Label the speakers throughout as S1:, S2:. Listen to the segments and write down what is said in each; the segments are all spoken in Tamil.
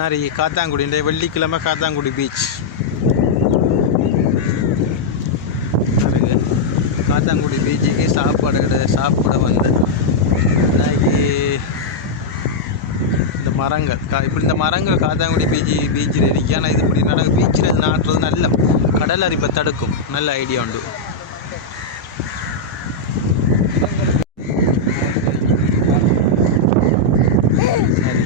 S1: நிறைய காத்தாங்குடி இந்த வெள்ளிக்கிழமை காத்தாங்குடி பீச் காத்தாங்குடி பீச்சுக்கு சாப்பாடு கடை சாப்பிட வந்தேன் இன்னைக்கு இந்த மரங்கள் கா இப்படி இந்த மரங்கள் காத்தாங்குடி பீச்சு பீச்சில் இருக்கு. ஆனால் இது இப்படி நடக்கும் பீச்சில் நாட்டுறது நல்ல கடல் அரிப்பை தடுக்கும். நல்ல ஐடியா உண்டு சரி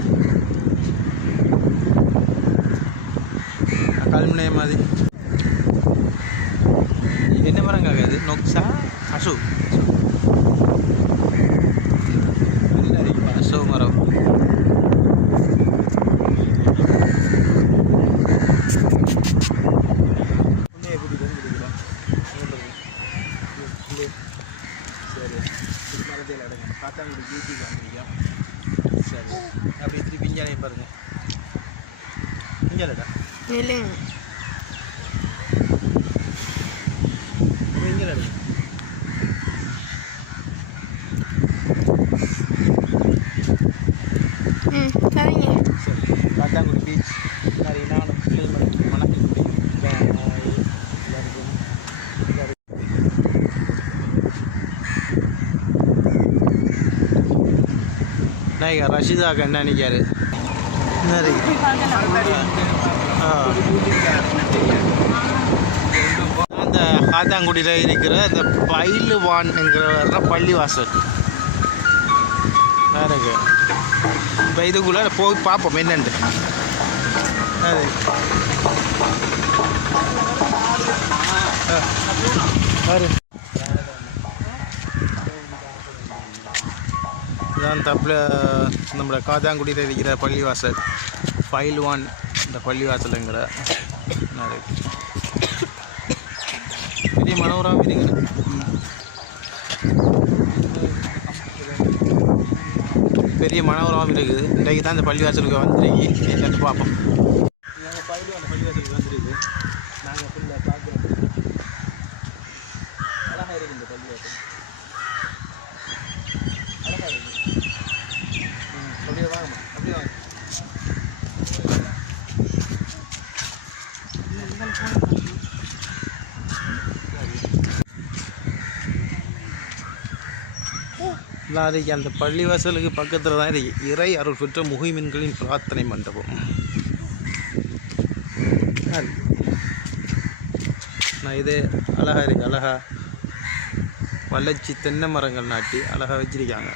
S1: கல்முனை மாதிரி என்ன மரங்க இது நொக்ஸா அசு அசோ மரம் அடங்க காத்தாங்குடி பீச்சுக்கு வந்திருக்கோம் சரி அப்படி திருப்பி இங்கே பாருங்க இங்கே இல்லைடா
S2: நில்லுங்க
S1: இங்கே
S2: ம் சரிங்க
S1: சரி பீச் பிள்ளைகள் ரஷிதாக்கு என்ன நினைக்காரு அந்த காத்தாங்குடியில் இருக்கிற அந்த பயிலுவான் என்கிற பள்ளிவாசல். பாருங்க இப்போ இதுக்குள்ளே போய் பார்ப்போம் என்னென்று அது பாரு இதான் தப்பில் நம்ம காதாங்குடியில் இருக்கிற பள்ளிவாசல். ஃபைல் ஒன் இந்த பள்ளிவாசலுங்கிற என்னது? பெரிய மனோரம் இருக்குங்க பெரிய மனோரம் இருக்குது. இன்றைக்கு தான் இந்த பள்ளிவாசலுக்கு வந்துருக்கு. என்னென்னு பார்ப்போம். நாங்கள் பள்ளிவாசலுக்கு வந்துருக்கு. நாங்கள் ஃபுல்லாக பார்க்குறோம் அழகாக இருக்குது இந்த பள்ளிவாசல் அழகாக இருக்குது ம், அப்படியே வாங்கம்மா அப்படியே வாங்க நாளைக்கு அந்த பள்ளிவாசலுக்கு பக்கத்தில் தான் இது இறை அருள் பெற்ற முகிமின்களின் பிரார்த்தனை மண்டபம். நான் இது அழகாக இருக்கு அழகா. வளர்ச்சி தென்னை மரங்கள் நாட்டி அழகாக வச்சுருக்காங்க.